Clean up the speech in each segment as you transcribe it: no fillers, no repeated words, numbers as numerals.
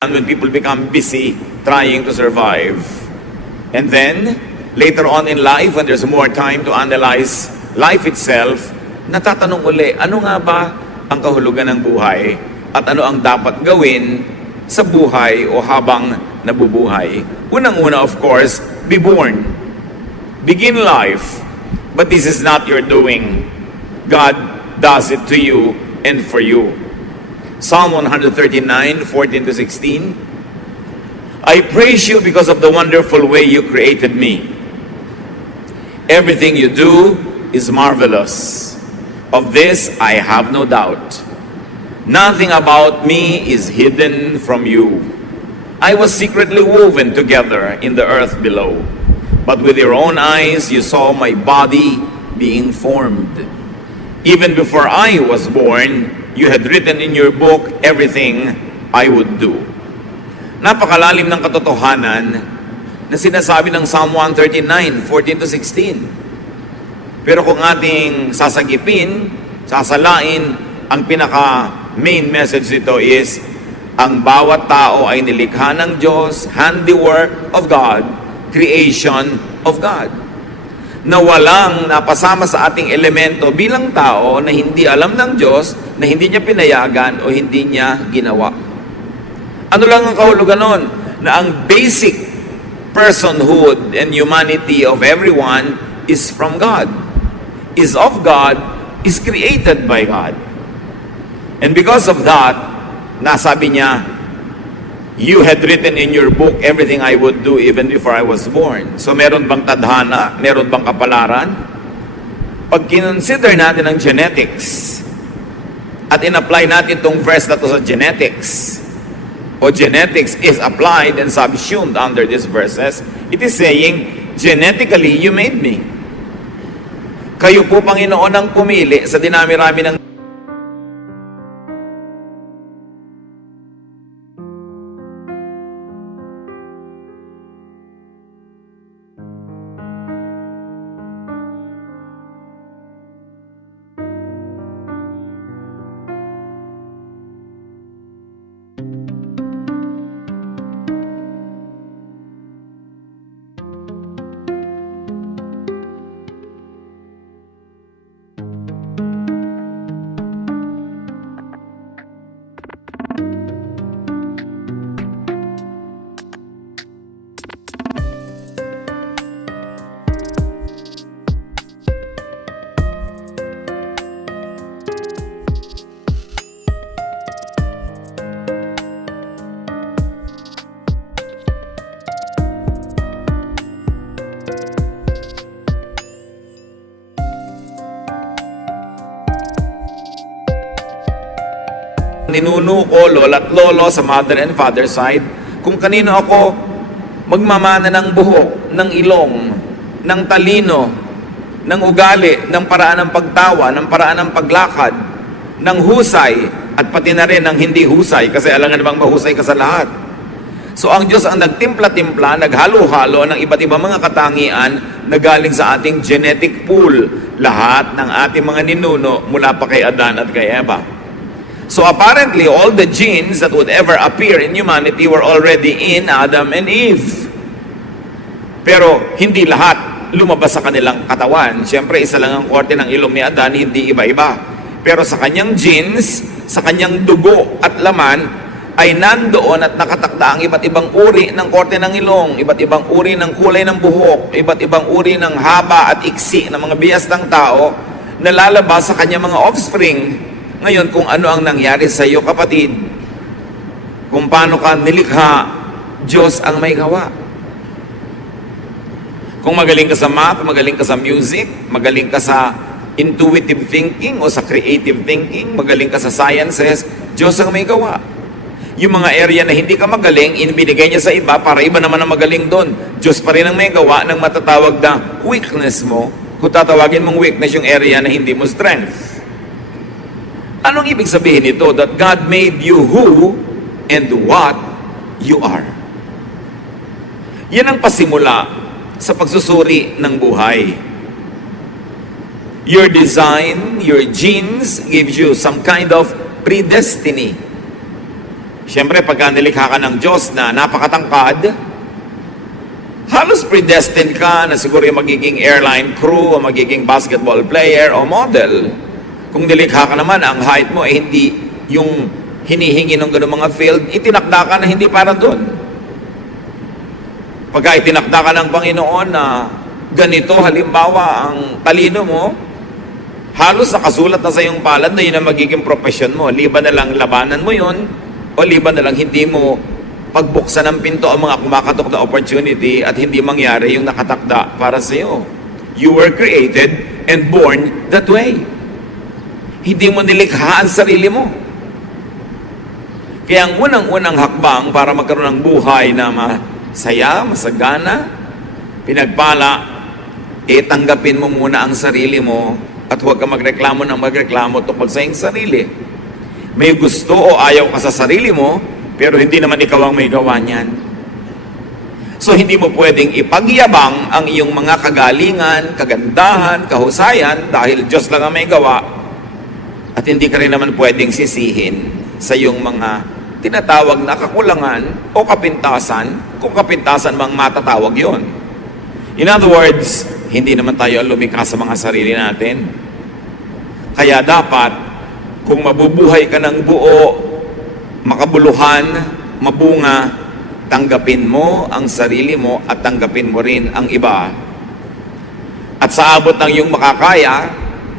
And when people become busy trying to survive. And then, later on in life, when there's more time to analyze life itself, natatanong uli, ano nga ba ang kahulugan ng buhay at ano ang dapat gawin sa buhay o habang nabubuhay. Unang-una, of course, be born. Begin life. But this is not your doing. God does it to you and for you. Psalm 139, 14 to 16. I praise you because of the wonderful way you created me. Everything you do is marvelous. Of this I have no doubt. Nothing about me is hidden from you. I was secretly woven together in the earth below. But with your own eyes you saw my body being formed. Even before I was born, you had written in your book everything I would do. Napakalalim ng katotohanan na sinasabi ng Psalm 139, 14 to 16. Pero kung ating sasagipin, sasalain, ang pinaka-main message nito is, ang bawat tao ay nilikha ng Diyos, handiwork of God, creation of God, na walang napasama sa ating elemento bilang tao na hindi alam ng Diyos, na hindi niya pinayagan o hindi niya ginawa. Ano lang ang kahulugan nun? Na ang basic personhood and humanity of everyone is from God, is of God, is created by God. And because of that, nasabi niya, you had written in your book everything I would do even before I was born. So meron bang tadhana? Meron bang kapalaran? Pag kinonsider natin ang genetics at in-apply natin itong verse na to sa genetics, o genetics is applied and subsumed under these verses, it is saying, genetically, you made me. Kayo po, Panginoon, ang pumili sa dinami-rami ng ninuno ko, lola at lolo sa mother and father side, kung kanino ako magmamana ng buhok, ng ilong, ng talino, ng ugali, ng paraan ng pagtawa, ng paraan ng paglakad, ng husay, at pati na rin ng hindi husay, kasi alam nga namang mahusay ka sa lahat. So ang Diyos ang nagtimpla-timpla, naghalo-halo ng iba't ibang mga katangian na galing sa ating genetic pool, lahat ng ating mga ninuno mula pa kay Adan at kay Eva. So apparently, all the genes that would ever appear in humanity were already in Adam and Eve. Pero hindi lahat lumabas sa kanilang katawan. Siyempre, isa lang ang korte ng ilong ni Adan, hindi iba-iba. Pero sa kanyang genes, sa kanyang dugo at laman, ay nandoon at nakatakda ang iba't ibang uri ng korte ng ilong, iba't ibang uri ng kulay ng buhok, iba't ibang uri ng haba at iksi ng mga biyas ng tao na lalabas sa kanyang mga offspring. Ngayon, kung ano ang nangyari sa iyo, kapatid, kung paano ka nilikha, Diyos ang may gawa. Kung magaling ka sa math, magaling ka sa music, magaling ka sa intuitive thinking o sa creative thinking, magaling ka sa sciences, Diyos ang may gawa. Yung mga area na hindi ka magaling, inibinigay niya sa iba para iba naman ang magaling doon. Diyos pa rin ang may gawa ng matatawag na weakness mo, kung tatawagin mong weakness yung area na hindi mo strength. Anong ibig sabihin nito? That God made you who and what you are. Yan ang pasimula sa pagsusuri ng buhay. Your design, your genes gives you some kind of predestiny. Siyempre, pagka nilikha ka ng Diyos na napakatangkad, halos predestined ka na siguro yung magiging airline crew o magiging basketball player o model. Kung nilikha ka naman, ang height mo ay hindi yung hinihingi ng gano'ng mga field, itinakda ka na hindi para doon. Pagka itinakda ka ng Panginoon na ganito, halimbawa, ang talino mo, halos nakasulat na sa iyong palad na yun ang magiging profession mo. Liban na lang labanan mo yun, o liban na lang hindi mo pagbuksan ng pinto ang mga kumakatok na opportunity at hindi mangyari yung nakatakda para sa iyo. You were created and born that way. Hindi mo nilikha ang sarili mo. Kaya ang unang-unang hakbang para magkaroon ng buhay na masaya, masagana, pinagpala, tanggapin mo muna ang sarili mo at huwag ka magreklamo ng magreklamo tungkol sa iyong sarili. May gusto o ayaw ka sa sarili mo, pero hindi naman ikaw ang may gawa niyan. So hindi mo pwedeng ipagyabang ang iyong mga kagalingan, kagandahan, kahusayan dahil Diyos lang ang may gawa. At hindi ka rin naman pwedeng sisihin sa iyong mga tinatawag na kakulangan o kapintasan, kung kapintasan mang matatawag yon. In other words, hindi naman tayo lumikha sa mga sarili natin. Kaya dapat, kung mabubuhay ka ng buo, makabuluhan, mabunga, tanggapin mo ang sarili mo at tanggapin mo rin ang iba. At sa abot ng iyong makakaya,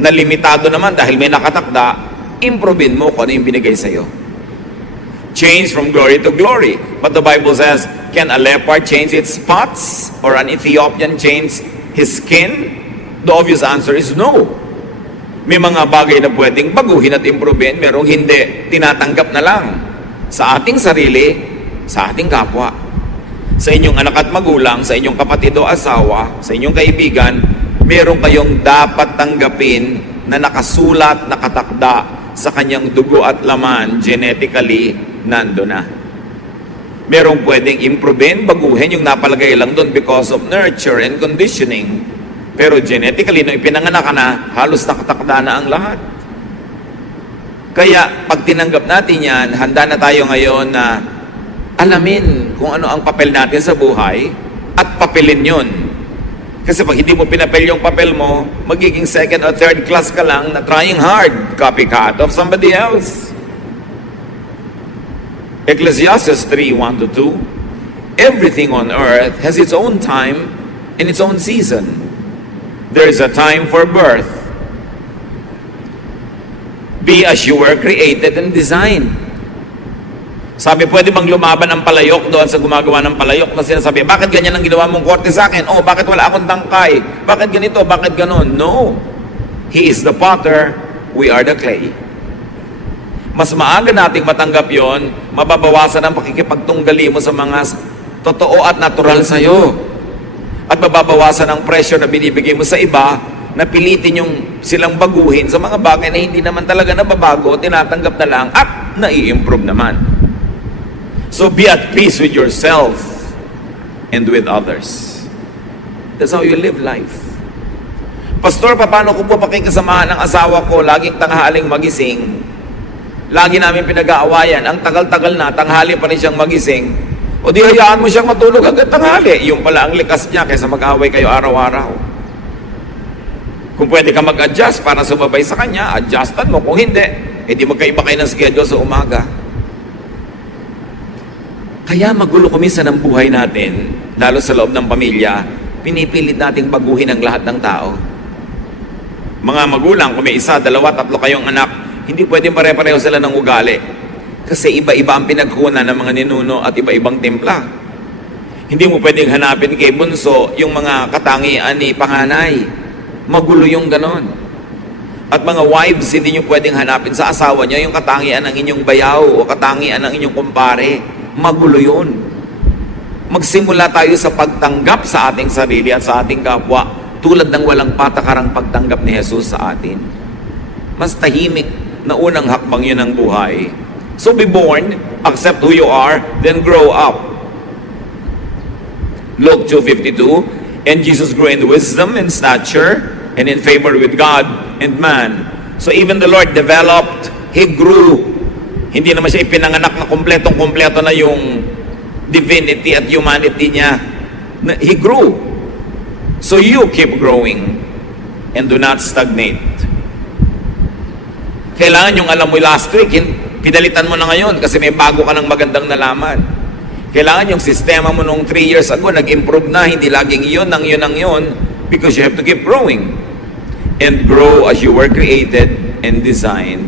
na limitado naman dahil may nakatakda, improvein mo kung ano yung binigay sa iyo. Change from glory to glory. But the Bible says, can a leopard change its spots? Or an Ethiopian change his skin? The obvious answer is no. May mga bagay na pwedeng baguhin at improvein, merong hindi, tinatanggap na lang. Sa ating sarili, sa ating kapwa. Sa inyong anak at magulang, sa inyong kapatid o asawa, sa inyong kaibigan, meron kayong dapat tanggapin na nakasulat, nakatakda sa kanyang dugo at laman, genetically, nando na. Merong pwedeng improvein, baguhin yung napalagay lang doon because of nurture and conditioning. Pero genetically, nung ipinanganak ka na, halos nakatakda na ang lahat. Kaya, pag tinanggap natin yan, handa na tayo ngayon na alamin kung ano ang papel natin sa buhay at papelin yun. Kasi pag hindi mo pinapel yung papel mo, magiging second or third class ka lang na trying hard, copycat of somebody else. Ecclesiastes 3:1-2, everything on earth has its own time and its own season. There is a time for birth. Be as you were created and designed. Sabi, pwede bang lumaban ang palayok doon sa gumagawa ng palayok na sinasabi, bakit ganyan ang ginawa mong korte sa akin? Oh, bakit wala akong tangkay? Bakit ganito? Bakit ganon? No. He is the potter, we are the clay. Mas maaga nating matanggap yon, mababawasan ang pakikipagtunggali mo sa mga totoo at natural sa'yo. At mababawasan ang pressure na binibigay mo sa iba na pilitin yung silang baguhin sa mga bagay na hindi naman talaga nababago, tinatanggap na lang at nai-improve naman. So be at peace with yourself and with others. That's how you live life. Pastor, paano ko po pakikasamahan ng asawa ko laging tanghaling magising? Lagi namin pinag-aawayan, ang tagal-tagal na, tanghali pa rin siyang magising. O di hayaan mo siyang matulog hanggang tanghali. Yung pala ang likas niya kaysa mag-away kayo araw-araw. Kung pwede ka mag-adjust para sumabay sa kanya, adjustan mo. Kung hindi, edi magkaiba kayo ng schedule sa umaga. Kaya magulo kuminsan ang buhay natin, lalo sa loob ng pamilya, pinipilit nating baguhin ang lahat ng tao. Mga magulang, kung may isa, dalawa, tatlo kayong anak, hindi pwedeng pare-pareho sila ng ugali. Kasi iba-iba ang pinagkunan ng mga ninuno at iba-ibang timpla. Hindi mo pwedeng hanapin kay bunso yung mga katangian ni panganay. Magulo yung ganon. At mga wives, hindi nyo pwedeng hanapin sa asawa niya yung katangian ng inyong bayaw o katangian ng inyong kumpare. Magulo yun. Magsimula tayo sa pagtanggap sa ating sarili at sa ating kapwa tulad ng walang patakarang pagtanggap ni Jesus sa atin. Mas tahimik na unang hakbang yun ng buhay. So be born, accept who you are, then grow up. Luke 2:52, and Jesus grew in wisdom and stature and in favor with God and man. So even the Lord developed, He grew Hindi naman siya ipinanganak na kompletong-kompleto na yung divinity at humanity niya. He grew. So you keep growing and do not stagnate. Kailangan yung alam mo last week, pinalitan mo na ngayon kasi may bago ka ng magandang nalaman. Kailangan yung sistema mo nung 3 years ago, nag-improve na, hindi laging yun, because you have to keep growing. And grow as you were created and designed.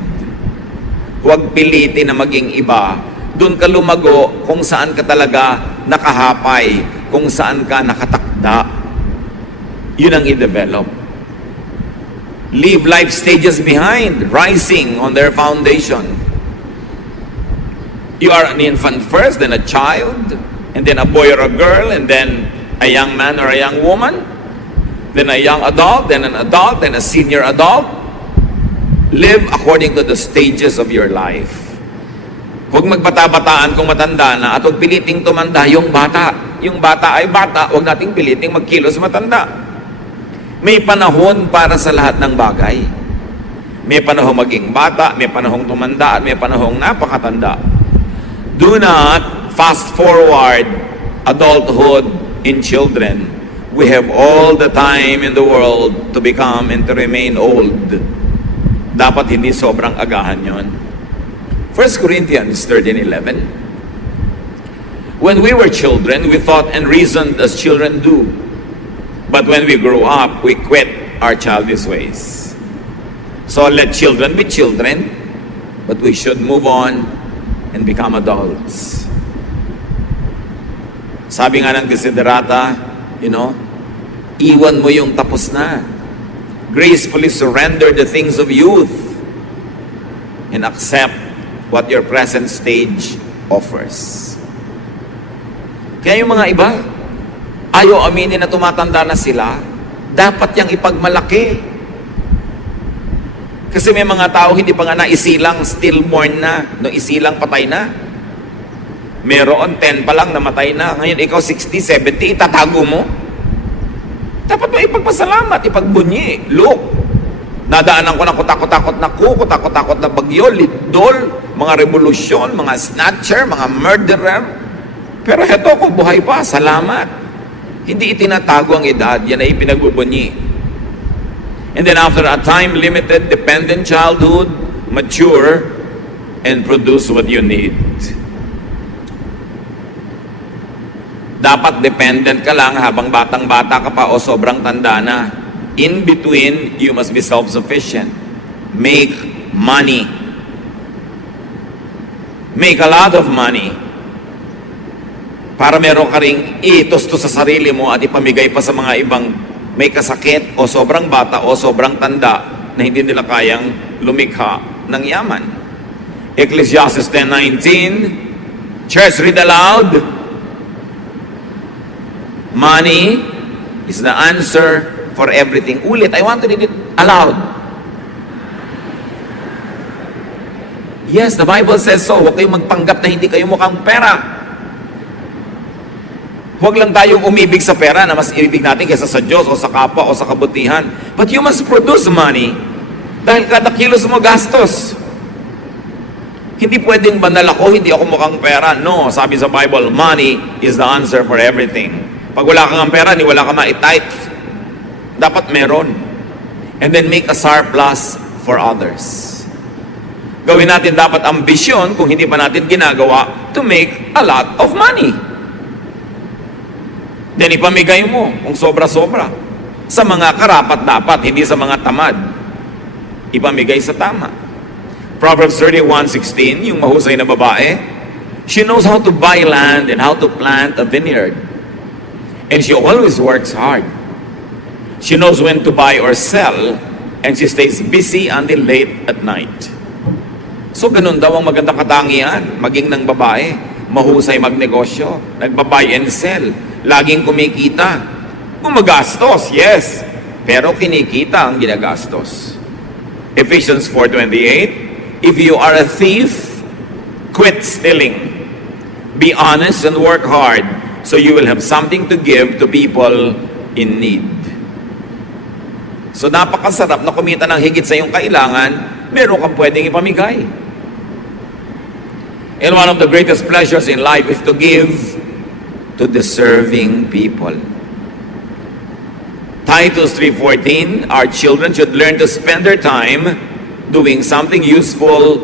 Huwag pilitin na maging iba. Doon ka lumago kung saan ka talaga nakahapay, kung saan ka nakatakda. Yun ang i-develop. Leave life stages behind, rising on their foundation. You are an infant first, then a child, and then a boy or a girl, and then a young man or a young woman, then a young adult, then an adult, then a senior adult. Live according to the stages of your life. Huwag magbata-bataan kung matanda na at huwag piliting tumanda yung bata. Yung bata ay bata, huwag nating piliting magkilos matanda. May panahon para sa lahat ng bagay. May panahong maging bata, may panahong tumanda, at may panahong napakatanda. Do not fast forward adulthood in children. We have all the time in the world to become and to remain old. Dapat hindi sobrang agahan yon. 1 Corinthians 13:11. When we were children, we thought and reasoned as children do. But when we grow up, we quit our childish ways. So let children be children, but we should move on and become adults. Sabi nga ng desiderata, iwan mo yung tapos na. Gracefully surrender the things of youth and accept what your present stage offers. Kaya yung mga iba, ayaw aminin na tumatanda na sila, dapat yang ipagmalaki. Kasi may mga tao hindi pa nga naisilang, stillborn na, no isilang patay na. Meron 10 pa lang namatay na. Ngayon ikaw 60, 70, itatago mo. Dapat mo ipagpasalamat, ipagbunyi. Look, nadaanan ko ng kutakot-takot na kutakot-takot na bagyo, lindol, mga revolusyon, mga snatcher, mga murderer. Pero heto ko, buhay pa, salamat. Hindi itinatago ang edad, yan ay ipinagbubunyi. And then after a time-limited, dependent childhood, mature, and produce what you need. Dapat dependent ka lang habang batang-bata ka pa o sobrang tanda na. In between, you must be self-sufficient. Make money. Make a lot of money. Para meron ka ring itusto sa sarili mo at ipamigay pa sa mga ibang may kasakit o sobrang bata o sobrang tanda na hindi nila kayang lumikha ng yaman. Ecclesiastes 10:19. Church, read aloud. Money is the answer for everything. Ulit, I want to read it aloud. Yes, the Bible says so. Huwag kayong magpanggap na hindi kayo mukhang pera. Huwag lang tayong umibig sa pera na mas ibig natin kaysa sa Diyos o sa kapwa o sa kabutihan. But you must produce money. Dahil kada kilos mo gastos. Hindi pwedeng banal ako, hindi ako mukhang pera. No, sabi sa Bible, money is the answer for everything. Pag wala kang pera, wala ka ma-tithe. Dapat meron. And then make a surplus for others. Gawin natin dapat ambisyon kung hindi pa natin ginagawa to make a lot of money. Then ipamigay mo kung sobra-sobra. Sa mga karapat-dapat, hindi sa mga tamad. Ipamigay sa tama. Proverbs 31:16, yung mahusay na babae, she knows how to buy land and how to plant a vineyard. And she always works hard. She knows when to buy or sell, and she stays busy until late at night. So ganun daw ang magandang katangian, maging ng babae, mahusay magnegosyo, nagba-buy and sell, laging kumikita. Gumagastos, yes, pero kinikita ang ginagastos. Ephesians 4:28, if you are a thief, quit stealing. Be honest and work hard, so you will have something to give to people in need. So napakasarap na kumita ng higit sa iyong kailangan, meron kang pwedeng ipamigay. And one of the greatest pleasures in life is to give to deserving people. Titus 3:14, our children should learn to spend their time doing something useful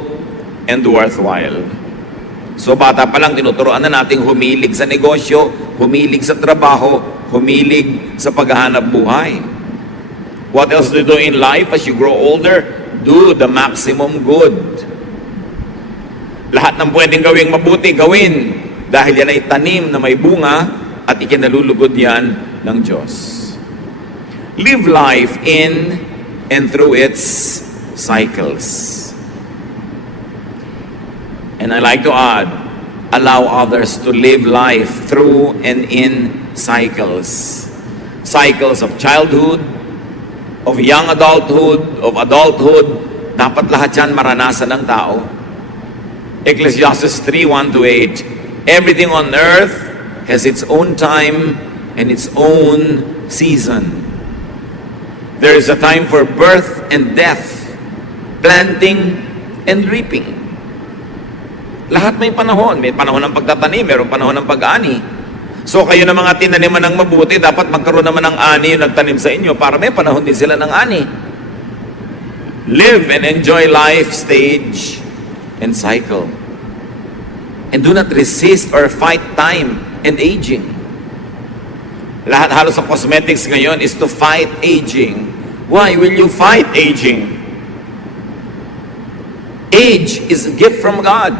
and worthwhile. So bata pa lang, tinuturoan na nating humilig sa negosyo, humilig sa trabaho, humilig sa paghahanap buhay. What else do you do in life as you grow older? Do the maximum good. Lahat ng pwedeng gawing mabuti, gawin. Dahil yan ay tanim na may bunga at ikinalulugod yan ng Diyos. Live life in and through its cycles. And I like to add, allow others to live life through and in cycles. Cycles of childhood, of young adulthood, of adulthood. Dapat lahat yan maranasan ng tao. Ecclesiastes 3:1-8. Everything on earth has its own time and its own season. There is a time for birth and death, planting and reaping. Lahat may panahon. May panahon ng pagtatanim, mayroong panahon ng pag-ani. So kayo na mga tinaniman ng mabuti, dapat magkaroon naman ng ani yung nagtanim sa inyo para may panahon din sila ng ani. Live and enjoy life stage and cycle. And do not resist or fight time and aging. Lahat halos sa cosmetics ngayon is to fight aging. Why will you fight aging? Age is a gift from God.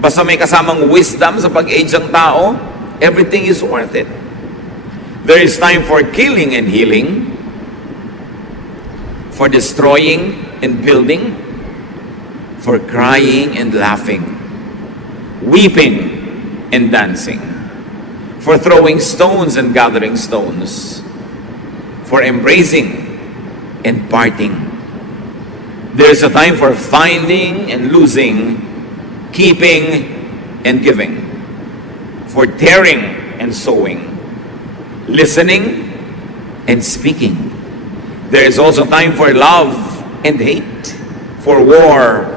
Basta may kasamang wisdom sa pag-age ng tao, everything is worth it. There is time for killing and healing, for destroying and building, for crying and laughing, weeping and dancing, for throwing stones and gathering stones, for embracing and parting. There is a time for finding and losing, keeping and giving, for tearing and sowing, listening and speaking. There is also time for love and hate, for war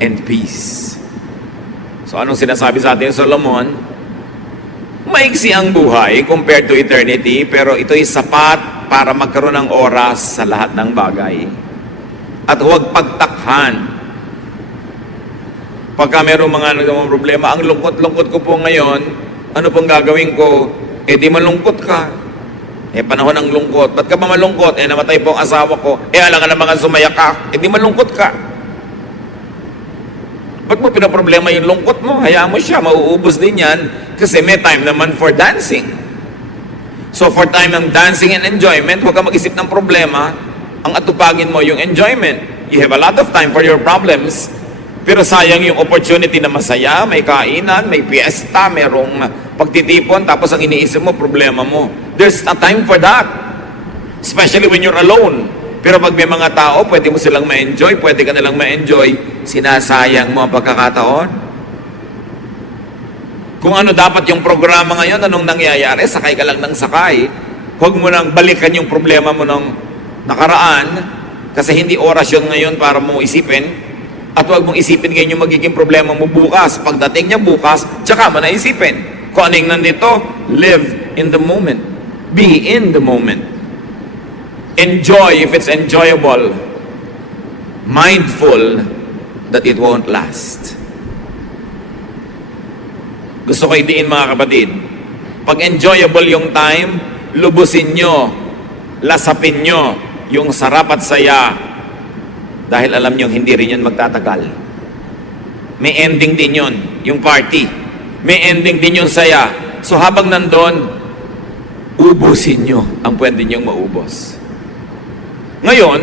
and peace. So anong sinasabi sa atin, Solomon? Maiksi ang buhay compared to eternity, pero ito'y sapat para magkaroon ng oras sa lahat ng bagay. At huwag pagtakhan. Pagka mayroong mga nagawang problema, ang lungkot-lungkot ko po ngayon, ano pong gagawin ko? Di malungkot ka. Panahon ng lungkot. Ba't ka ba malungkot? Namatay po ang asawa ko. Alangan na mga sumaya ka. Di malungkot ka. Ba't mo pinaproblema yung lungkot mo? Hayaan mo siya, mauubos din yan. Kasi may time naman for dancing. So for time ng dancing and enjoyment, huwag ka mag-isip ng problema. Ang atupagin mo yung enjoyment. You have a lot of time for your problems. Pero sayang yung opportunity na masaya, may kainan, may fiesta, mayroong pagtitipon, tapos ang iniisip mo, problema mo. There's a time for that. Especially when you're alone. Pero pag may mga tao, pwede mo silang ma-enjoy, pwede ka nilang ma-enjoy, sinasayang mo ang pagkakataon. Kung ano dapat yung programa ngayon, anong nangyayari, sakay ka lang ng sakay. Huwag mo nang balikan yung problema mo ng nakaraan, kasi hindi oras yun ngayon para mo isipin. At huwag mong isipin ngayon yung magiging problema mo bukas. Pagdating niya bukas, tsaka mo na isipin. Kung anong nandito, live in the moment. Be in the moment. Enjoy if it's enjoyable. Mindful that it won't last. Gusto ko idiin mga kapatid. Pag enjoyable yung time, lubusin nyo, lasapin nyo yung sarap at saya. Dahil alam nyo, hindi rin yun magtatagal. May ending din yun, yung party. May ending din yung saya. So habang nandun, ubusin nyo ang pwede nyong maubos. Ngayon,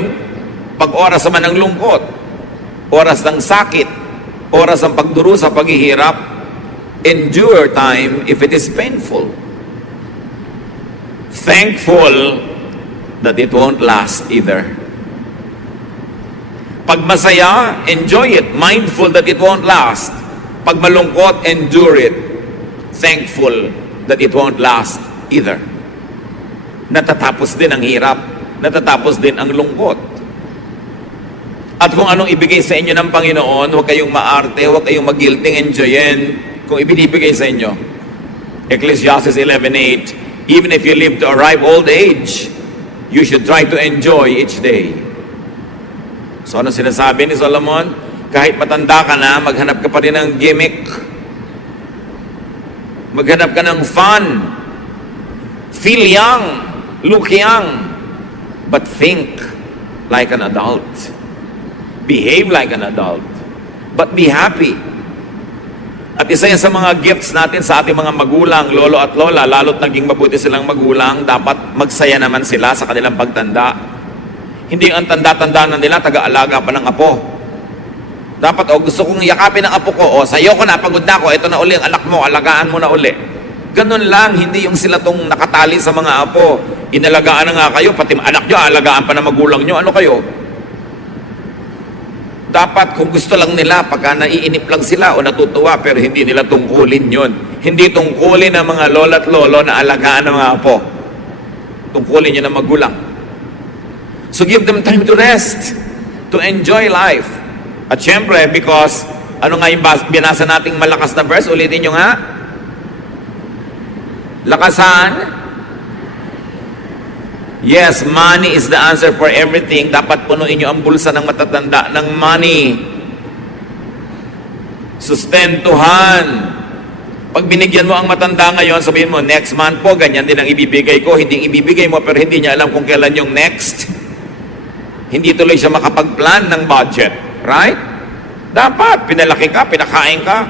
pag oras naman ng lungkot, oras ng sakit, oras ng pagdurusa, paghihirap, endure time if it is painful. Thankful that it won't last either. Pag masaya, enjoy it. Mindful that it won't last. Pag malungkot, endure it. Thankful that it won't last either. Natatapos din ang hirap. Natatapos din ang lungkot. At kung anong ibigay sa inyo ng Panginoon, huwag kayong maarte, huwag kayong magilting enjoyin kung ibinibigay sa inyo. Ecclesiastes 11:8, even if you live to a ripe old age, you should try to enjoy each day. So ano sinasabi ni Solomon? Kahit matanda ka na, maghanap ka pa rin ng gimmick. Maghanap ka ng fun. Feel young, look young, but think like an adult. Behave like an adult, but be happy. At isa yan sa mga gifts natin sa ating mga magulang, lolo at lola, lalo't naging mabuti silang magulang, dapat magsaya naman sila sa kanilang pagtanda. Hindi ang tanda-tanda na nila, taga-alaga pa ng apo. Dapat, gusto kong yakapin ng apo ko, sayo ko na, pagod na ako, ito na uli ang anak mo, alagaan mo na uli. Ganun lang, hindi yung sila tong nakatali sa mga apo. Inalagaan na nga kayo, pati anak nyo, alagaan pa ng magulang nyo, ano kayo? Dapat kung gusto lang nila, pagka naiinip lang sila o natutuwa, pero hindi nila tungkulin yon. Hindi tungkulin ng mga lola at lolo na alagaan ng mga apo. Tungkulin nyo ng magulang. So give them time to rest, to enjoy life. At syempre, because, ano nga yung binasa nating malakas na verse, ulitin nyo nga. Lakasan. Yes, money is the answer for everything. Dapat punuin nyo ang bulsa ng matatanda ng money. Sustentuhan. Pag binigyan mo ang matanda ngayon, sabihin mo, next month po, ganyan din ang ibibigay ko. Hindi ibibigay mo, pero hindi niya alam kung kailan yung next. Hindi tuloy siya makapag-plan ng budget. Right? Dapat, pinalaki ka, pinakain ka.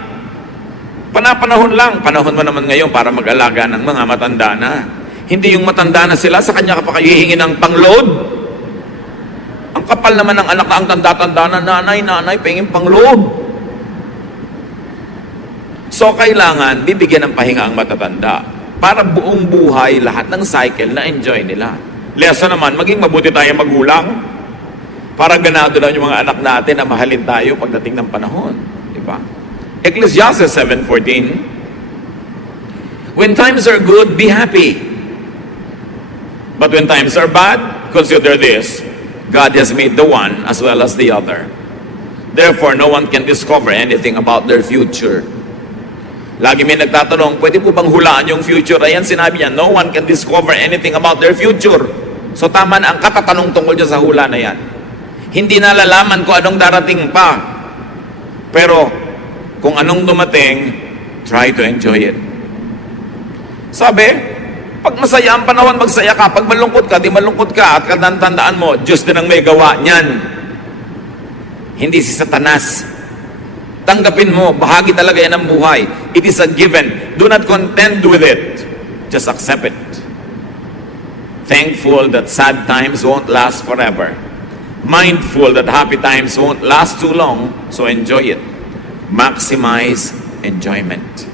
Panahon lang. Panahon mo naman ngayon para mag-alaga ng mga matanda na. Hindi yung matanda na sila, sa kanya ka pa kayo hihingi ng pang-load. Ang kapal naman ng anak na ang tanda-tanda na nanay, pahingin pang-load. So, kailangan bibigyan ng pahinga ang matatanda para buong buhay, lahat ng cycle na enjoy nila. Lesson naman, maging mabuti tayo magulang para ganado na yung mga anak natin na mahalin tayo pagdating ng panahon. Diba? Ecclesiastes 7:14, when times are good, be happy. But when times are bad, consider this, God has made the one as well as the other. Therefore, no one can discover anything about their future. Lagi may nagtatanong, pwede po bang hulaan yung future? Ayan, sinabi niya, no one can discover anything about their future. So tama na ang katatanong tungkol dyan sa hula na yan. Hindi nalalaman kung anong darating pa. Pero, kung anong dumating, try to enjoy it. Sabi, pag masaya ang panahon, magsaya ka. Pag malungkot ka, di malungkot ka. At tandaan mo, Diyos din ang may gawa niyan. Hindi si Satanas. Tanggapin mo, bahagi talaga yan ng buhay. It is a given. Do not contend with it. Just accept it. Thankful that sad times won't last forever. Mindful that happy times won't last too long. So enjoy it. Maximize enjoyment.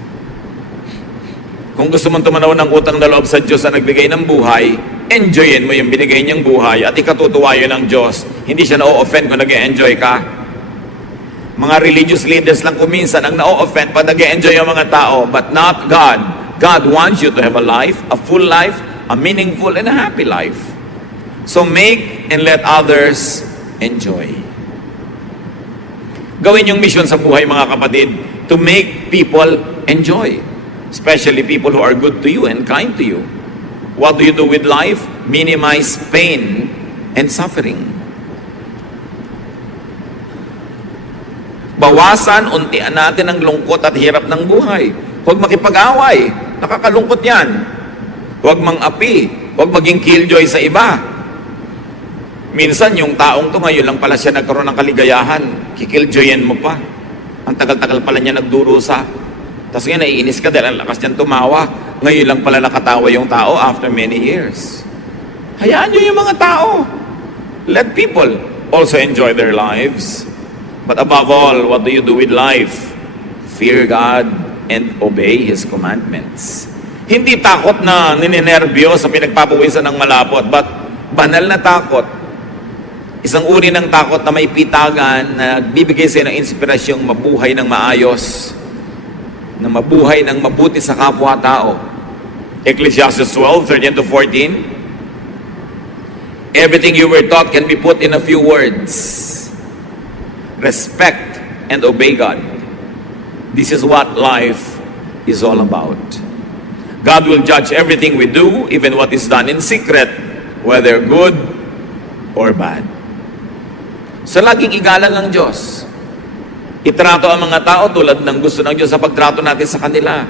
Kung gusto mong tumanaw ng utang na loob sa Diyos na nagbigay ng buhay, enjoyin mo yung binigay niyang buhay at ikatutuwa yun ng Diyos. Hindi siya na-o-offend kung nag-e-enjoy ka. Mga religious leaders lang kuminsan ang na-o-offend pag nag-e-enjoy yung mga tao, but not God. God wants you to have a life, a full life, a meaningful and a happy life. So make and let others enjoy. Gawin yung mission sa buhay, mga kapatid, to make people enjoy. Especially people who are good to you and kind to you. What do you do with life? Minimize pain and suffering. Bawasan, untian natin ang lungkot at hirap ng buhay. Huwag makipag-away. Nakakalungkot yan. Huwag mang-api. Huwag maging killjoy sa iba. Minsan, yung taong to ngayon lang pala siya nagkaroon ng kaligayahan. Kikilljoyin mo pa. Ang tagal-tagal pala niya nagdurusa. Tapos ngayon, naiinis ka dahil ang lakas niyang tumawa. Ngayon lang pala nakatawa yung tao after many years. Hayaan niyo yung mga tao. Let people also enjoy their lives. But above all, what do you do with life? Fear God and obey His commandments. Hindi takot na ninenervyo sa pinagpapawisan ng malapot, but banal na takot. Isang uri ng takot na may pitagan na nagbibigay sa ng inspirasyong mabuhay ng maayos, na mabuhay ng mabuti sa kapwa-tao. Ecclesiastes 12:13-14. Everything you were taught can be put in a few words. respect, and obey God. This is what life is all about. God will judge everything we do, even what is done in secret, whether good or bad. So laging igalang ang Diyos. Itrato ang mga tao tulad ng gusto ng Diyos sa pagtrato natin sa kanila.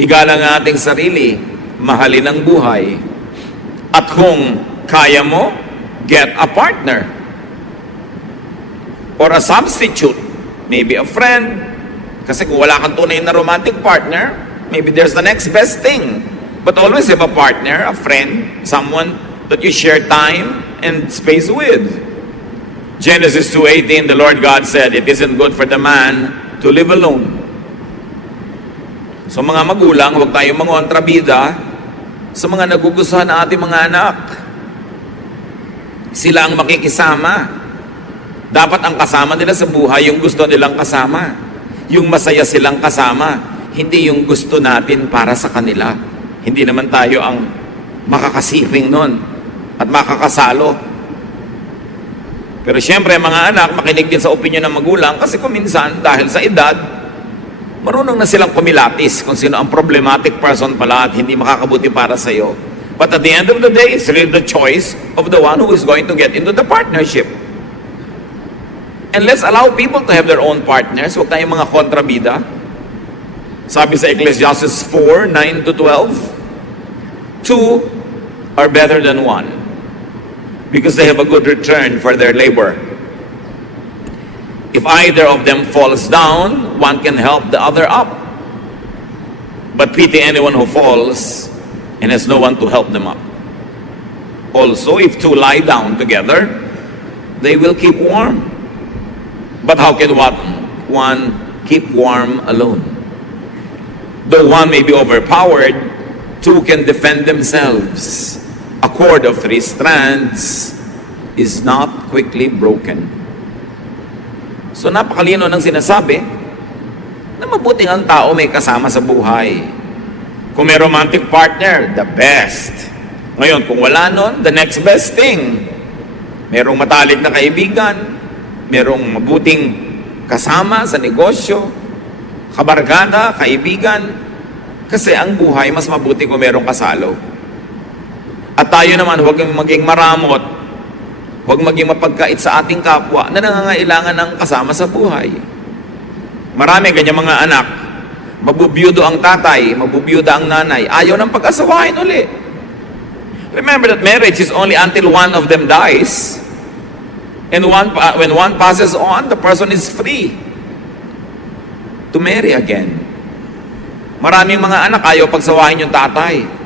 Igalang ang ating sarili, mahalin ang buhay. At kung kaya mo, get a partner. Or a substitute. Maybe a friend. Kasi kung wala kang tunay na romantic partner, maybe there's the next best thing. But always have a partner, a friend, someone that you share time and space with. Genesis 2:18, the Lord God said, "It isn't good for the man to live alone." So mga magulang, huwag tayong mangontrabida sa mga nagugustuhan ng ating mga anak. Sila ang makikisama. Dapat ang kasama nila sa buhay, yung gusto nilang kasama. Yung masaya silang kasama. Hindi yung gusto natin para sa kanila. Hindi naman tayo ang makakasiping nun at makakasalo. Pero siyempre, mga anak, makinig din sa opinion ng magulang kasi kung minsan, dahil sa edad, marunong na silang kumilatis kung sino ang problematic person pala at hindi makakabuti para sa iyo. But at the end of the day, it's really the choice of the one who is going to get into the partnership. And let's allow people to have their own partners. Huwag tayong mga kontrabida. Sabi sa Ecclesiastes 4:9-12, 2 are better than 1 because they have a good return for their labor. If either of them falls down, one can help the other up. But pity anyone who falls and has no one to help them up. Also, if two lie down together, they will keep warm. But how can one keep warm alone? Though one may be overpowered, two can defend themselves. A cord of 3 strands is not quickly broken. So napakalino ng sinasabi na mabuting ang tao may kasama sa buhay. Kung may romantic partner, the best. Ngayon, kung wala nun, the next best thing. Merong matalik na kaibigan, merong mabuting kasama sa negosyo, kabarkada, kaibigan. Kasi ang buhay, mas mabuti kung merong kasalo. At tayo naman, huwag maging maramot, huwag maging mapagkait sa ating kapwa na nangangailangan ng kasama sa buhay. Marami ganyan mga anak, mabubiyudo ang tatay, mabubiyuda ang nanay, ayaw ng pag-asawahin uli. Remember that marriage is only until one of them dies. And when one passes on, the person is free to marry again. Maraming mga anak ayaw pagsawahin yung tatay.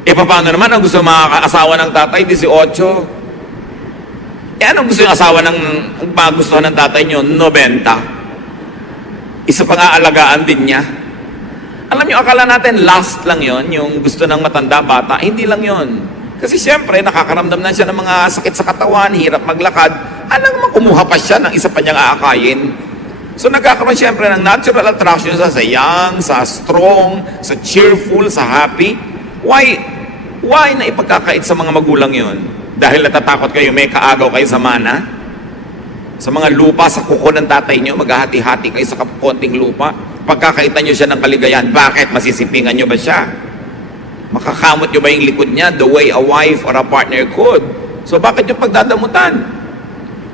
E paano naman ang gusto makakaasawa ng tatay? 18. E anong gusto yung asawa ng magustuhan ng tatay nyo? 90. Isa pang aalagaan din niya. Alam nyo, akala natin last lang yon yung gusto ng matanda bata. Hindi lang yon. Kasi siyempre, nakakaramdam na siya ng mga sakit sa katawan, hirap maglakad. Alam mo, kumuha pa siya ng isa pa niyang aakayin. So nagkakaroon siyempre ng natural attraction sa young, sa strong, sa cheerful, sa happy. Why na ipagkakait sa mga magulang yon? Dahil natatakot kayo, may kaagaw kayo sa mana? Sa mga lupa, sa kuko ng tatay nyo, maghahati-hati kayo sa konting lupa. Pagkakaitan nyo siya ng kaligayahan, bakit? Masisipingan nyo ba siya? Makakamot nyo ba yung likod niya the way a wife or a partner could? So bakit yung pagdadamutan?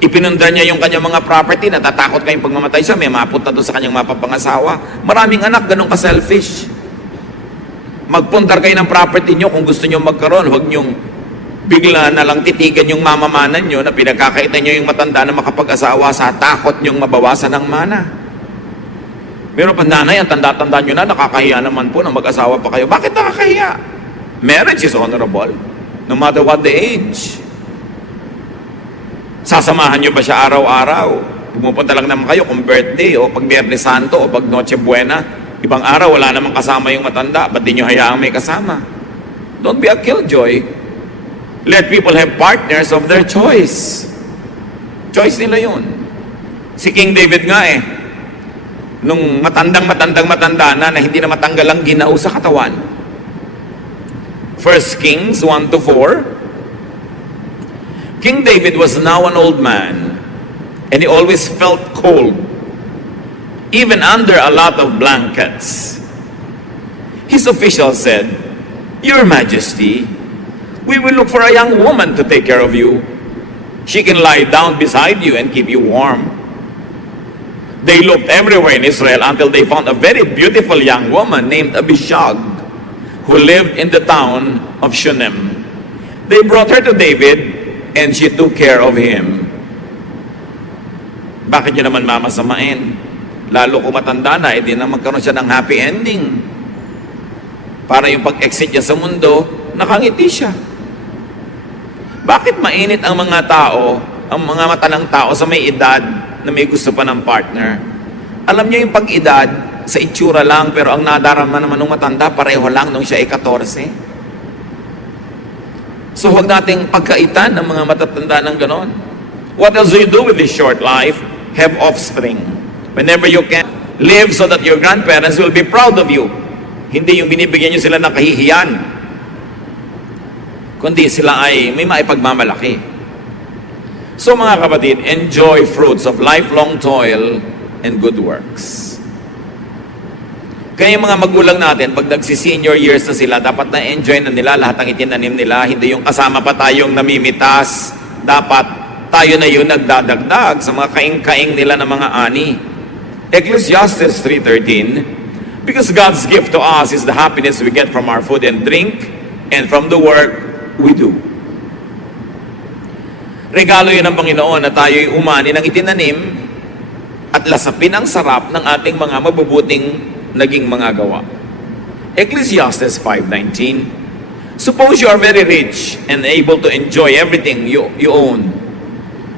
Ipinundar niya yung kanyang mga property, natatakot kayong pagmamatay siya, may mapunta doon sa kanyang mapapangasawa. Maraming anak, ganun ka-selfish. Magpundar kayo ng property nyo kung gusto nyo magkaroon. Huwag nyong bigla na lang titigan yung mamamanan nyo na pinagkakaitan nyo yung matanda na makapag-asawa sa takot nyong mabawasan ng mana. Meron pa nanay, ang tanda-tanda nyo na, nakakahiya naman po na mag-asawa pa kayo. Bakit nakakahiya? Marriage is honorable, no matter what the age. Sasamahan nyo ba siya araw-araw? Pumupunta lang naman kayo kung birthday, o pag Biyernes Santo, o pag Noche Buena. Ibang araw, wala namang kasama yung matanda. Ba't di nyo hayaang may kasama? Don't be a killjoy. Let people have partners of their choice. Choice nila yun. Si King David nga nung matanda na hindi na matanggal ang ginao sa katawan. 1 Kings 1-4. King David was now an old man, And he always felt cold, even under a lot of blankets. His officials said, "Your Majesty, we will look for a young woman to take care of you. She can lie down beside you and keep you warm." They looked everywhere in Israel until they found a very beautiful young woman named Abishag, who lived in the town of Shunem. They brought her to David, and she took care of him. Bakit nyo naman mamasamain? Lalo kung matanda na, hindi na magkaroon siya ng happy ending. Para yung pag-exit niya sa mundo, nakangiti siya. Bakit mainit ang mga tao, ang mga mata ng tao sa may edad na may gusto pa ng partner? Alam niyo yung pag-edad, sa itsura lang, pero ang nadarama naman ng matanda, pareho lang nung siya ay 14. So huwag nating pagkaitan ng mga matatanda ng ganon. What else do you do with this short life? Have offspring. Whenever you can, live so that your grandparents will be proud of you. Hindi yung binibigyan nyo sila ng kahihiyan, kundi sila ay may maipagmamalaki. So mga kapatid, enjoy fruits of lifelong toil and good works. Kaya yung mga magulang natin, pag nagsi-senior years na sila, dapat na-enjoy na nila lahat ng itinanim nila. Hindi yung kasama pa tayong namimitas. Dapat tayo na yung nagdadagdag sa mga kaing-kaing nila ng mga ani. Ecclesiastes 3:13, because God's gift to us is the happiness we get from our food and drink and from the work we do. Regalo yun ng Panginoon na tayo'y umani ng itinanim at lasapin ang sarap ng ating mga mabubuting naging mga gawa. Ecclesiastes 5:19, suppose you are very rich and able to enjoy everything you own.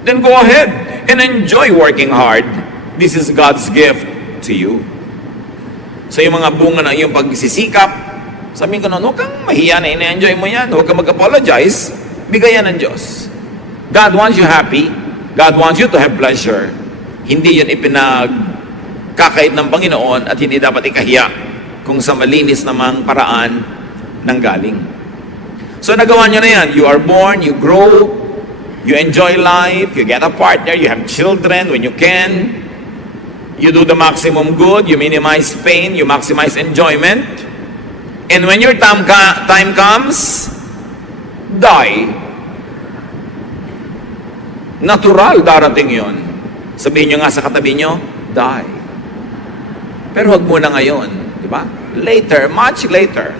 Then go ahead and enjoy working hard. This is God's gift to you. So yung mga bunga ng iyong pagsisikap, sabihin ko huwag kang mahiya na ina-enjoy mo yan. Huwag kang mag-apologize. Bigayan ng Diyos. God wants you happy. God wants you to have pleasure. Hindi yan ipinagkakait ng Panginoon at hindi dapat ikahiya kung sa malinis namang paraan ng galing. So nagawa nyo na yan. You are born, you grow, you enjoy life, you get a partner, you have children when you can. You do the maximum good, you minimize pain, you maximize enjoyment. And when your time comes, die. Natural darating yon. Sabihin nyo nga sa katabi nyo, die. Pero huwag muna ngayon, di ba? Later, much later.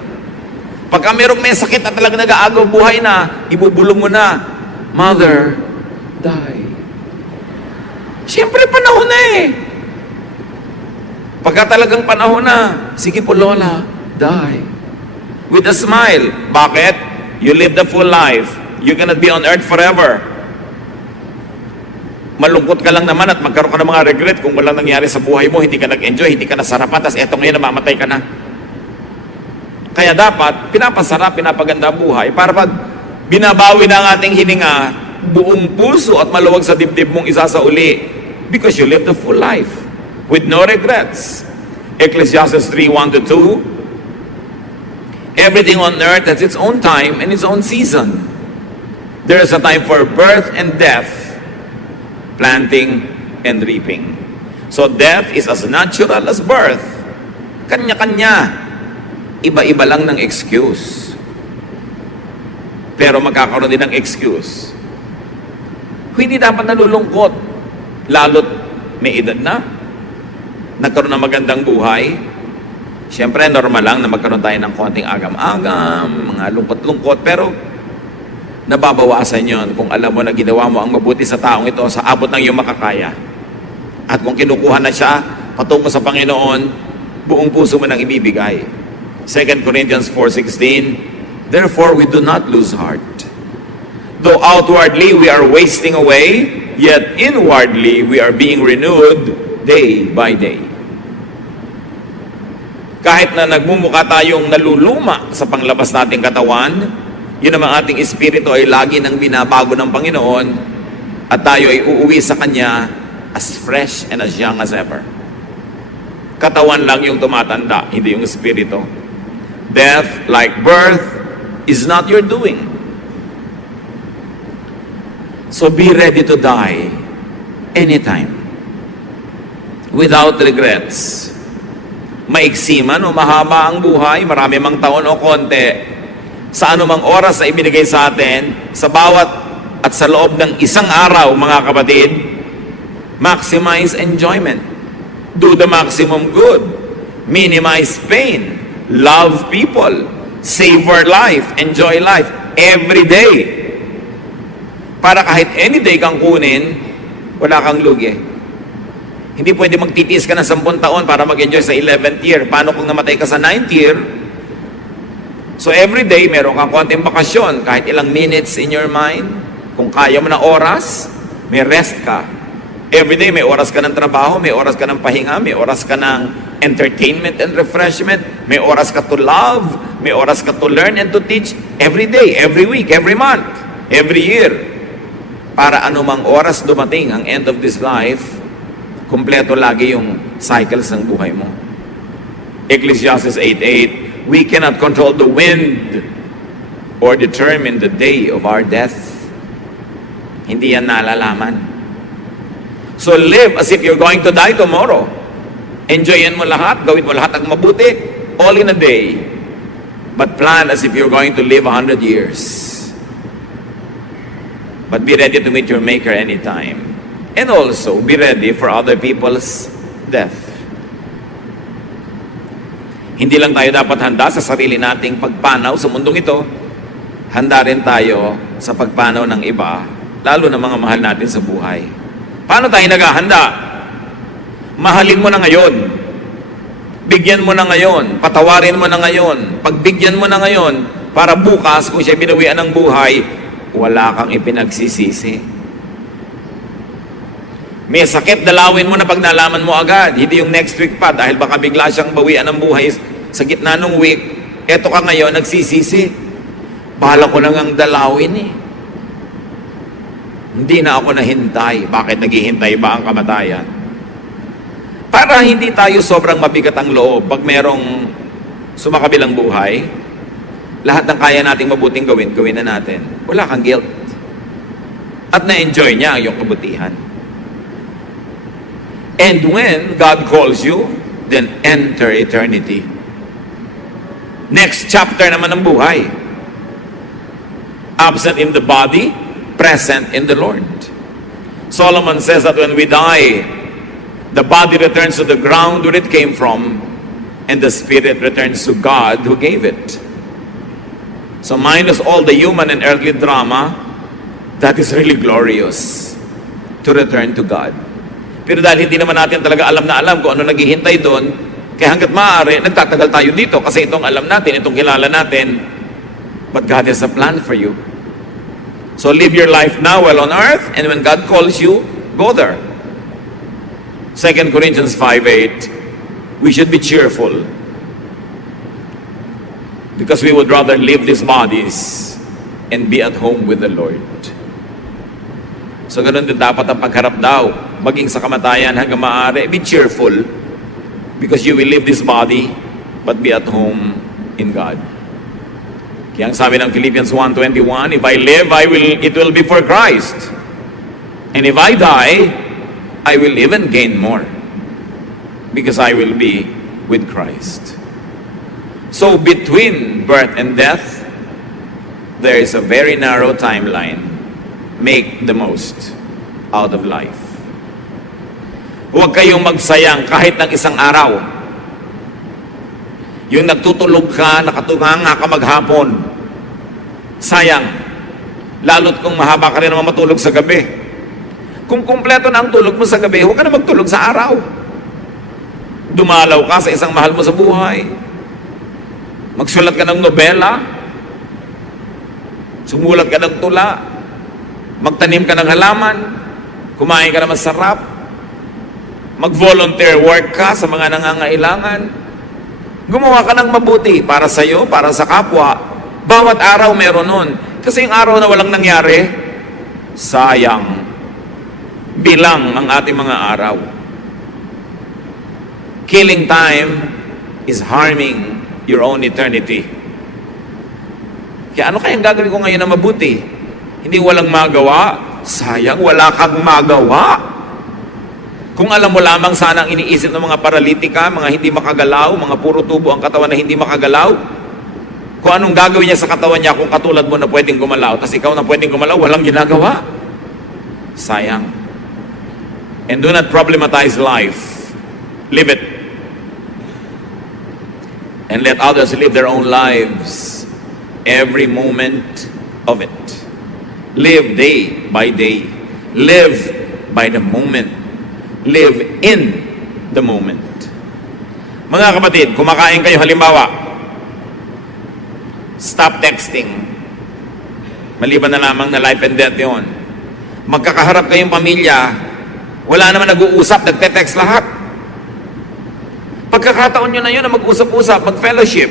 Pagka merong may sakit at talaga nag-aagaw buhay na, ibubulong mo na, mother, die. Siyempre, panahon na eh. Pagka talagang panahon na, sige po lola, die. With a smile. Bakit? You live the full life. You cannot be on earth forever. Malungkot ka lang naman at magkaroon ka ng mga regret kung walang nangyari sa buhay mo, hindi ka nag-enjoy, hindi ka nasarapan, tapos eto ngayon namamatay ka na. Kaya dapat, pinapasarap, pinapaganda buhay para pag binabawi na ang ating hininga, buong puso at maluwag sa dibdib mong isasauli because you live the full life with no regrets. Ecclesiastes 3:1-2, everything on earth has its own time and its own season. There is a time for birth and death, planting and reaping. So death is as natural as birth. Kanya-kanya. Iba-iba lang ng excuse. Pero magkakaroon din ng excuse. Hindi dapat nalulungkot. Lalo't may edad na. Nagkaroon ng magandang buhay. Siyempre, normal lang na magkaroon tayo ng konting agam-agam, mga lungkot-lungkot. Pero nababawasan yon kung alam mo na ginawa mo ang mabuti sa taong ito sa abot ng iyong makakaya. At kung kinukuha na siya patungo sa Panginoon, buong puso mo nang ibibigay. 2 Corinthians 4:16, therefore we do not lose heart. Though outwardly we are wasting away, yet inwardly we are being renewed day by day. Kahit na nagmumukha tayong naluluma sa panglabas nating katawan, yun naman ating espiritu ay lagi nang binabago ng Panginoon at tayo ay uuwi sa Kanya as fresh and as young as ever. Katawan lang yung tumatanda, hindi yung espiritu. Death, like birth, is not your doing. So be ready to die anytime. Without regrets. Maiksi man o mahaba ang buhay, marami mang taon o konti, sa anumang oras na ibinigay sa atin, sa bawat at sa loob ng isang araw, mga kapatid, maximize enjoyment. Do the maximum good. Minimize pain. Love people. Savor life. Enjoy life. Every day. Para kahit any day kang kunin, wala kang lugi. Hindi pwede magtitiis ka ng 10 taon para mag-enjoy sa 11th year. Paano kung namatay ka sa 9th year? So every day, meron kang konting bakasyon. Kahit ilang minutes in your mind. Kung kaya mo na oras, may rest ka. Every day, may oras ka ng trabaho, may oras ka ng pahinga, may oras ka ng entertainment and refreshment, may oras ka to love, may oras ka to learn and to teach. Every day, every week, every month, every year. Para anumang oras dumating ang end of this life, kumpleto lagi yung cycles ng buhay mo. Ecclesiastes 8:8, we cannot control the wind or determine the day of our death. Hindi yan nalalaman. So live as if you're going to die tomorrow. Enjoyin mo lahat, gawin mo lahat ang mabuti, all in a day. But plan as if you're going to live 100 years. But be ready to meet your Maker anytime. And also, be ready for other people's death. Hindi lang tayo dapat handa sa sarili nating pagpanaw sa mundong ito, handa rin tayo sa pagpanaw ng iba, lalo na mga mahal natin sa buhay. Paano tayo naghahanda? Mahalin mo na ngayon. Bigyan mo na ngayon. Patawarin mo na ngayon. Pagbigyan mo na ngayon, para bukas, kung siya binawian ng buhay, wala kang ipinagsisisi. May sakit, dalawin mo na pag nalaman mo agad. Hindi yung next week pa dahil baka bigla siyang bawian ng buhay sa gitna ng week. Eto ka ngayon, nagsisisi. Bahala ko lang ang dalawin eh. Hindi na ako nahintay. Bakit naghihintay ba ang kamatayan? Para hindi tayo sobrang mabigat ang loob pag merong sumakabilang buhay, lahat ng kaya nating mabuting gawin, gawin na natin. Wala kang guilt. At na-enjoy niya ang iyong kabutihan. And when God calls you, then enter eternity. Next chapter naman ng buhay. Absent in the body, present in the Lord. Solomon says that when we die, the body returns to the ground where it came from, and the spirit returns to God who gave it. So minus all the human and earthly drama, that is really glorious to return to God. Pero dahil hindi naman natin talaga alam na alam kung ano naghihintay doon, kaya hanggat maaari, nagtatagal tayo dito kasi itong alam natin, itong kilala natin. But God has a plan for you. So live your life now while on earth, and when God calls you, go there. 2 Corinthians 5:8, we should be cheerful because we would rather leave these bodies and be at home with the Lord. So ganun din dapat ang pagharap daw, maging sa kamatayan hanggang maaari, be cheerful because you will leave this body but be at home in God. Kaya ang sabi ng Philippians 1:21, if I live, it will be for Christ. And if I die, I will even gain more because I will be with Christ. So between birth and death, there is a very narrow timeline. Make the most out of life. Huwag kayong magsayang kahit ng isang araw. Yung nagtutulog ka, nakatunganga ka maghapon, sayang. Lalo't kung mahaba ka rin naman matulog sa gabi. Kung kumpleto na ang tulog mo sa gabi, huwag ka na magtulog sa araw. Dumalaw ka sa isang mahal mo sa buhay. Magsulat ka ng nobela. Sumulat ka ng tula. Magtanim ka ng halaman, kumain ka na masarap, mag-volunteer work ka sa mga nangangailangan, gumawa ka ng mabuti para sa iyo, para sa kapwa. Bawat araw meron nun. Kasi yung araw na walang nangyari, sayang. Bilang ang ating mga araw. Killing time is harming your own eternity. Kaya ano kayang gagawin ko ngayon na mabuti? Hindi walang magawa, sayang, wala kang magawa. Kung alam mo lamang sana ang iniisip ng mga paralitika, mga hindi makagalaw, mga puro tubo ang katawan na hindi makagalaw, kung anong gagawin niya sa katawan niya kung katulad mo na pwedeng gumalaw, tapos ikaw na pwedeng gumalaw, walang ginagawa. Sayang. And do not problematize life. Live it. And let others live their own lives. Every moment of it. Live day by day. Live by the moment. Live in the moment. Mga kapatid, kumakain kayo halimbawa, stop texting. Maliban na lamang na life and death yun. Magkakaharap kayong pamilya, wala naman nag-uusap, nagte-text lahat. Pagkakataon nyo na yun na mag-usap-usap, mag-fellowship.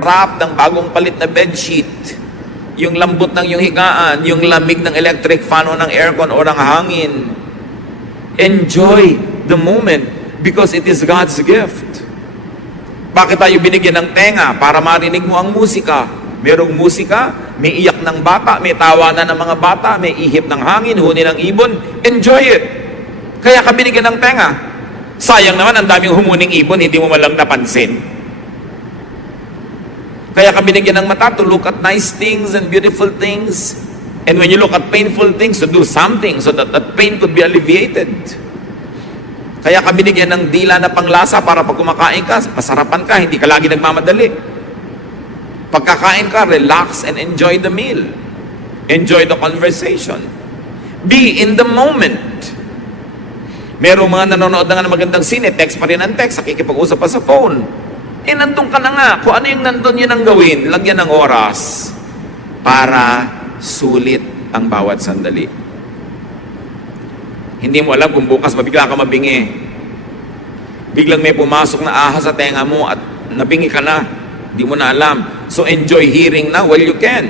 Wrap ng bagong palit na bedsheet, yung lambot ng yung higaan, yung lamig ng electric fan o ng aircon o ng hangin. Enjoy the moment because it is God's gift. Bakit tayo binigyan ng tenga? Para marinig mo ang musika. Merong musika, may iyak ng bata, may tawanan ng mga bata, may ihip ng hangin, huni ng ibon. Enjoy it. Kaya ka binigyan ng tenga. Sayang naman, ang daming humuning ibon, hindi mo malang napansin. Kaya ka binigyan ng mata to look at nice things and beautiful things. And when you look at painful things, to do something so that that pain could be alleviated. Kaya ka binigyan ng dila na panglasa para pag kumakain ka, masarapan ka, hindi ka lagi nagmamadali. Pagkakain ka, relax and enjoy the meal. Enjoy the conversation. Be in the moment. Merong mga nanonood na nga ng magandang sine, text pa rin ang text, nakikipag-usap pa sa phone. Eh, nandun ka na nga. Kung ano yung nandun, yun ang gawin. Lagyan ng oras para sulit ang bawat sandali. Hindi mo alam kung bukas mabigla ka mabingi. Biglang may pumasok na ahas sa tenga mo at nabingi ka na. Hindi mo na alam. So enjoy hearing now while you can.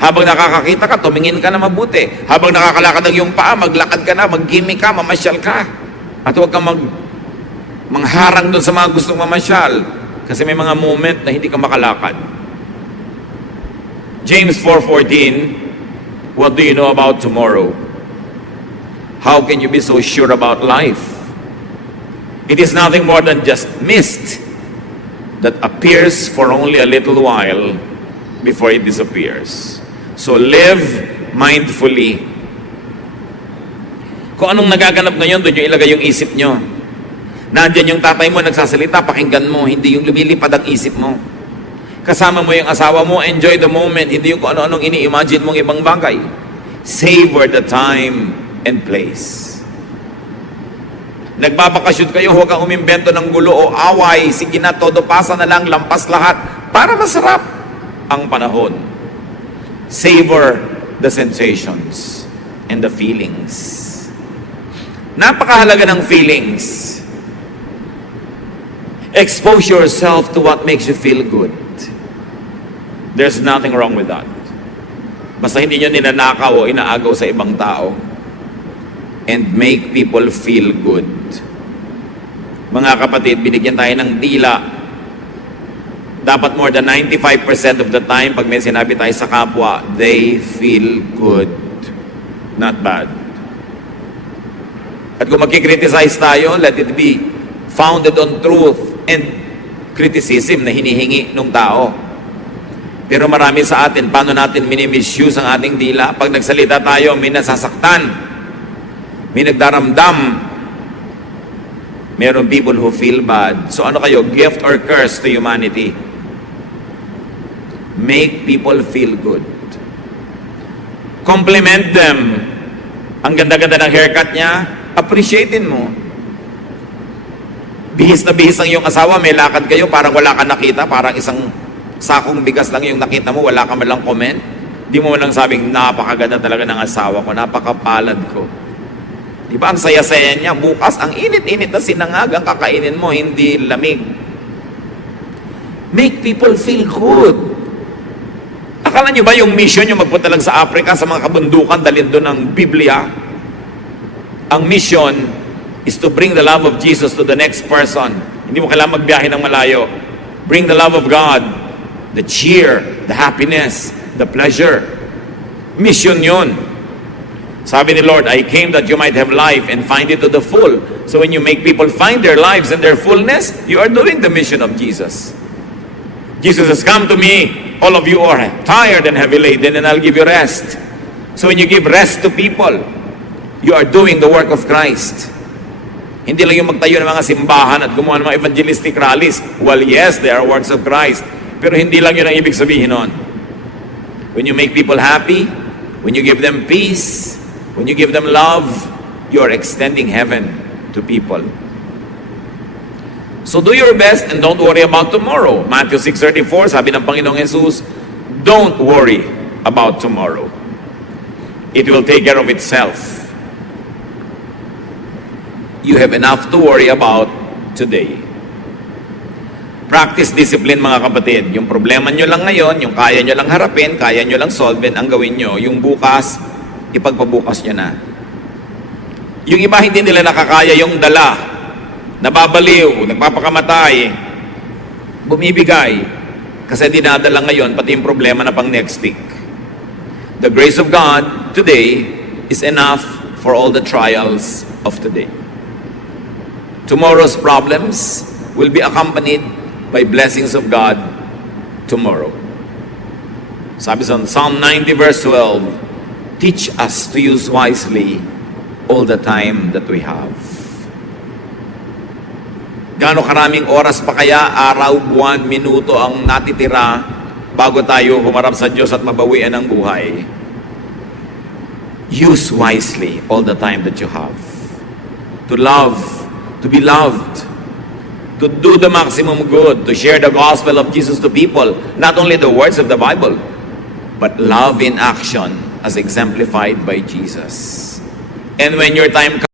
Habang nakakakita ka, tumingin ka na mabuti. Habang nakakalakad ang iyong paa, maglakad ka na, mag-gimmick ka, mamasyal ka. At huwag kang mangharang doon sa mga gustong mamasyal. Kasi may mga moment na hindi ka makalakad. James 4:14, what do you know about tomorrow? How can you be so sure about life? It is nothing more than just mist that appears for only a little while before it disappears. So live mindfully. Kung anong nagaganap ngayon, doon yung ilagay yung isip nyo. Nandiyan yung tatay mo nagsasalita, pakinggan mo, hindi yung lumilipad ang isip mo. Kasama mo yung asawa mo, enjoy the moment, hindi yung kung ano-anong ini-imagine mong ibang bagay. Savor the time and place. Nagbabakasyon kayo, huwag kang umimbento ng gulo o away, sige na, todo pasa na lang, lampas lahat, para masarap ang panahon. Savor the sensations and the feelings. Napakahalaga ng feelings. Expose yourself to what makes you feel good. There's nothing wrong with that. Basta hindi nyo ninanakaw o inaagaw sa ibang tao. And make people feel good. Mga kapatid, binigyan tayo ng dila. Dapat more than 95% of the time, pag may sinabi tayo sa kapwa, they feel good. Not bad. At kung magkikriticize tayo, let it be founded on truth and criticism na hinihingi ng tao. Pero marami sa atin, paano natin minimisuse ang ating dila? Pag nagsalita tayo, may nasasaktan, may nagdaramdam. Meron people who feel bad. So ano kayo, gift or curse to humanity? Make people feel good. Compliment them. Ang ganda-ganda ng haircut niya, appreciatein mo. Bihis na bihis ang iyong asawa, may lakad kayo, parang wala ka nakita, parang isang sakong bigas lang yung nakita mo, wala ka man lang comment. Di mo lang sabing, napakaganda talaga ng asawa ko, napakapalad ko. Di ba, ang saya-saya niya, bukas, ang init-init na sinangag, ang kakainin mo, hindi lamig. Make people feel good. Akala niyo ba yung mission yung magpunta lang sa Africa, sa mga kabundukan, dalhin doon ng Biblia? Ang mission is to bring the love of Jesus to the next person. Hindi mo kailangan magbiyahe ng malayo. Bring the love of God, the cheer, the happiness, the pleasure. Mission yun. Sabi ni Lord, I came that you might have life and find it to the full. So when you make people find their lives and their fullness, you are doing the mission of Jesus. Jesus has come to me, all of you are tired and heavy laden, and I'll give you rest. So when you give rest to people, you are doing the work of Christ. Hindi lang yung magtayo ng mga simbahan at gumawa ng mga evangelistic rallies. Well, yes, they are works of Christ. Pero hindi lang yun ang ibig sabihin nun. When you make people happy, when you give them peace, when you give them love, you are extending heaven to people. So do your best and don't worry about tomorrow. Matthew 6:34, sabi ng Panginoong Jesus, don't worry about tomorrow. It will take care of itself. You have enough to worry about today. Practice discipline, mga kapatid. Yung problema nyo lang ngayon, yung kaya nyo lang harapin, kaya nyo lang solvein, ang gawin nyo. Yung bukas, ipagpabukas nyo na. Yung iba hindi nila nakakaya yung dala, nababaliw, nagpapakamatay, bumibigay, kasi dinadala ngayon, pati yung problema na pang next week. The grace of God today is enough for all the trials of today. Tomorrow's problems will be accompanied by blessings of God tomorrow. Sabi sa Psalm 90 verse 12, teach us to use wisely all the time that we have. Gaano karaming oras pa kaya, araw, buwan, minuto ang natitira bago tayo humarap sa Diyos at mabawian ang buhay? Use wisely all the time that you have. To love, to be loved, to do the maximum good, to share the gospel of Jesus to people, not only the words of the Bible, but love in action as exemplified by Jesus. And when your time comes,